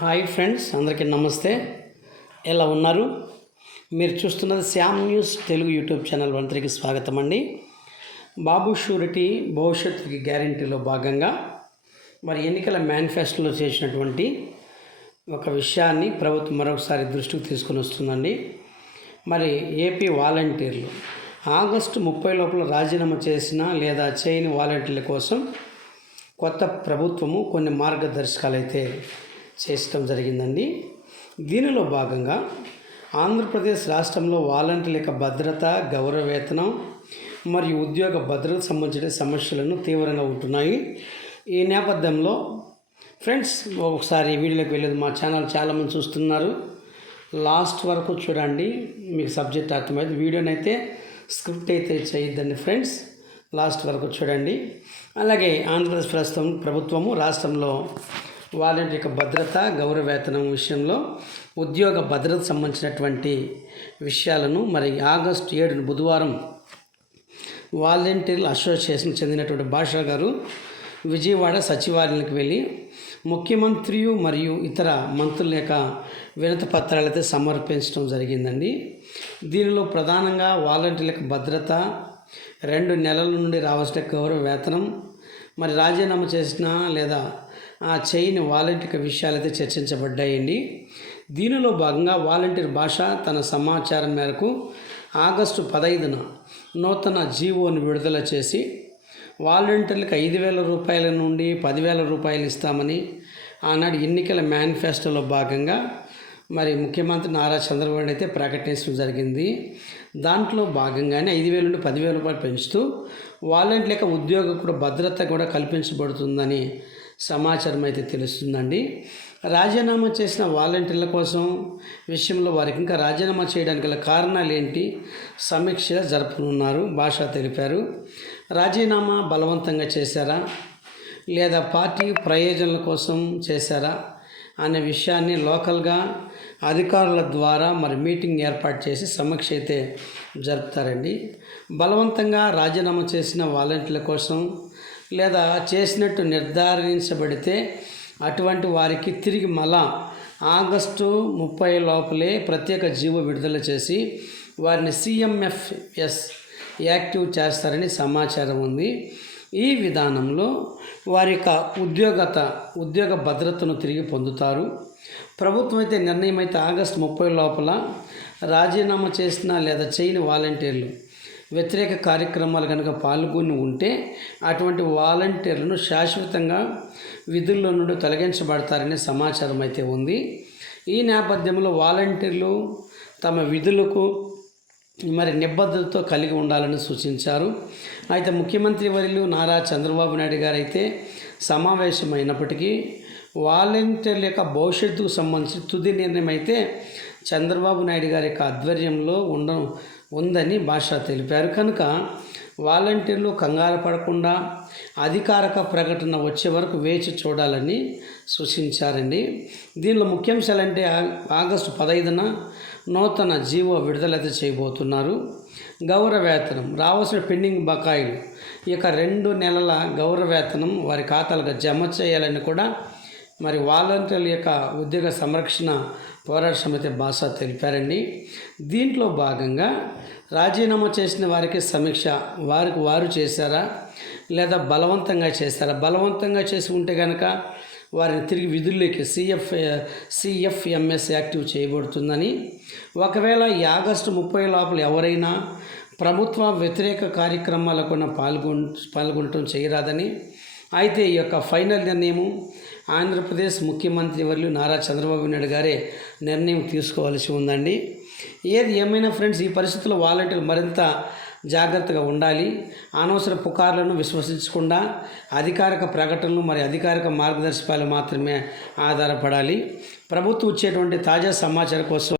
Hi friends, అందరికీ నమస్తే. ఎలా ఉన్నారు? మీరు చూస్తున్నది Shyam news Telugu YouTube channel. అందరికీ స్వాగతం అండి. బాబు షూరిటీ భవిష్యత్తుకి గ్యారంటీలో భాగంగా మరి ఎన్నికల మేనిఫెస్టోలో చేసినటువంటి ఒక విషయాన్ని ప్రభుత్వం మరొకసారి దృష్టికి తీసుకుని వస్తుందండి. మరి ఏపీ వాలంటీర్లు ఆగస్టు 30 లోపల రాజీనామా చేసిన లేదా చేయని వాలంటీర్ల కోసం కొత్త ప్రభుత్వము కొన్ని మార్గదర్శకాలు అయితే చేసడం జరిగిందండి. దీనిలో భాగంగా ఆంధ్రప్రదేశ్ రాష్ట్రంలో వాలంటీర్ల యొక్క భద్రత, గౌరవ వేతనం మరియు ఉద్యోగ భద్రతకు సంబంధించిన సమస్యలను తీవ్రంగా ఉంటున్నాయి. ఈ నేపథ్యంలో ఫ్రెండ్స్, ఒకసారి వీడియోలోకి వెళ్ళేది మా ఛానల్ చాలామంది చూస్తున్నారు. లాస్ట్ వరకు చూడండి, మీకు సబ్జెక్ట్ అర్థమైంది. వీడియోని అయితే స్క్రిప్ట్ అయితే చేయొద్దండి ఫ్రెండ్స్, లాస్ట్ వరకు చూడండి. అలాగే ఆంధ్రప్రదేశ్ ప్రభుత్వము రాష్ట్రంలో వాలంటీర్ యొక్క భద్రత, గౌరవ వేతనం విషయంలో ఉద్యోగ భద్రతకు సంబంధించినటువంటి విషయాలను మరి ఆగస్టు 7 బుధవారం వాలంటీర్ల అసోసియేషన్ చెందినటువంటి భాషా గారు విజయవాడ సచివాలయానికి వెళ్ళి ముఖ్యమంత్రి మరియు ఇతర మంత్రుల యొక్క వినతి పత్రాలు అయితే సమర్పించడం జరిగిందండి. దీనిలో ప్రధానంగా వాలంటీర్లకు భద్రత, 2 నెలల నుండి రావాల్సిన గౌరవ వేతనం, మరి రాజీనామా చేసిన లేదా చేయని వాలంటీర్ విషయాలైతే చర్చించబడ్డాయండి. దీనిలో భాగంగా వాలంటీర్ భాష తన సమాచారం మేరకు ఆగస్టు 15న నూతన జీవోను విడుదల చేసి వాలంటీర్లకు 5,000 రూపాయల నుండి 10,000 రూపాయలు ఇస్తామని ఆనాడు ఎన్నికల మేనిఫెస్టోలో భాగంగా మరి ముఖ్యమంత్రి నారా చంద్రబాబు నాయుడు అయితే ప్రకటించడం జరిగింది. దాంట్లో భాగంగానే 5,000 నుండి 10,000 రూపాయలు పెంచుతూ వాలంటీర్ల యొక్క ఉద్యోగ కూడా భద్రత కూడా కల్పించబడుతుందని సమాచారం అయితే తెలుస్తుందండి. రాజీనామా చేసిన వాలంటీర్ల కోసం విషయంలో వారికి ఇంకా రాజీనామా చేయడానికి గల కారణాలు ఏంటి సమీక్ష జరపనున్నారు భాష తెలిపారు. రాజీనామా బలవంతంగా చేశారా లేదా పార్టీ ప్రయోజనాల కోసం చేశారా అనే విషయాన్ని లోకల్గా అధికారుల ద్వారా మరి మీటింగ్ ఏర్పాటు చేసి సమీక్ష అయితే జరుపుతారండి. బలవంతంగా రాజీనామా చేసిన వాలంటీర్ల కోసం లేదా చేసినట్టు నిర్ధారించబడితే అటువంటి వారికి తిరిగి మళ్ళా ఆగస్టు 30 లోపలే ప్రత్యేక జీవో విడుదల చేసి వారిని CMFS యాక్టివ్ చేస్తారని సమాచారం ఉంది. ఈ విధానంలో వారి యొక్క ఉద్యోగ భద్రతను తిరిగి పొందుతారు. ప్రభుత్వం అయితే నిర్ణయం అయితే ఆగస్టు 30 లోపల రాజీనామా చేసిన లేదా చేయని వాలంటీర్లు వ్యతిరేక కార్యక్రమాలు కనుక పాల్గొని ఉంటే అటువంటి వాలంటీర్లను శాశ్వతంగా విధుల్లో నుండి తొలగించబడతారనే సమాచారం అయితే ఉంది. ఈ నేపథ్యంలో వాలంటీర్లు తమ విధులకు మరి నిబద్ధతతో కలిగి ఉండాలని సూచించారు. అయితే ముఖ్యమంత్రి వర్యులు నారా చంద్రబాబు నాయుడు గారు అయితే సమావేశమైనప్పటికీ వాలంటీర్ల యొక్క భవిష్యత్తుకు సంబంధించి తుది నిర్ణయం అయితే చంద్రబాబు నాయుడు గారి యొక్క ఆధ్వర్యంలో ఉందని భాష తెలిపారు. కనుక వాలంటీర్లు కంగారు పడకుండా అధికారిక ప్రకటన వచ్చే వరకు వేచి చూడాలని సూచించారండి. దీనిలో ముఖ్యాంశాలంటే ఆగస్టు 15న నూతన జీవో విడుదలైతే చేయబోతున్నారు. గౌరవ వేతనం రావాల్సిన పెండింగ్ బకాయిలు ఈ యొక్క 2 నెలల గౌరవ వేతనం వారి ఖాతాలకు జమ చేయాలని కూడా మరి వాలంటీర్ల యొక్క ఉద్యోగ సంరక్షణ పోరాట సమితి భాష తెలిపారండి. దీంట్లో భాగంగా రాజీనామా చేసిన వారికి సమీక్ష వారు చేశారా లేదా బలవంతంగా చేశారా. బలవంతంగా చేసి ఉంటే కనుక వారిని తిరిగి విధుల్లోకి CFMS యాక్టివ్ చేయబడుతుందని, ఒకవేళ ఈ ఆగస్టు 30 లోపల ఎవరైనా ప్రభుత్వ వ్యతిరేక కార్యక్రమాలకు పాల్గొనటం చేయరాదని, అయితే ఈ యొక్క ఫైనల్ నిర్ణయం ఆంధ్రప్రదేశ్ ముఖ్యమంత్రి వర్యులు నారా చంద్రబాబు నాయుడు గారే నిర్ణయం తీసుకోవాల్సి ఉందండి. ఏది ఏమైనా ఫ్రెండ్స్, ఈ పరిస్థితుల్లో వాలంటీర్లు మరింత జాగ్రత్తగా ఉండాలి. అనవసర పుకార్లను విశ్వసించకుండా అధికారిక ప్రకటనలు మరి అధికారిక మార్గదర్శకాలు మాత్రమే ఆధారపడాలి. ప్రభుత్వం ఇచ్చేటువంటి తాజా సమాచారం కోసం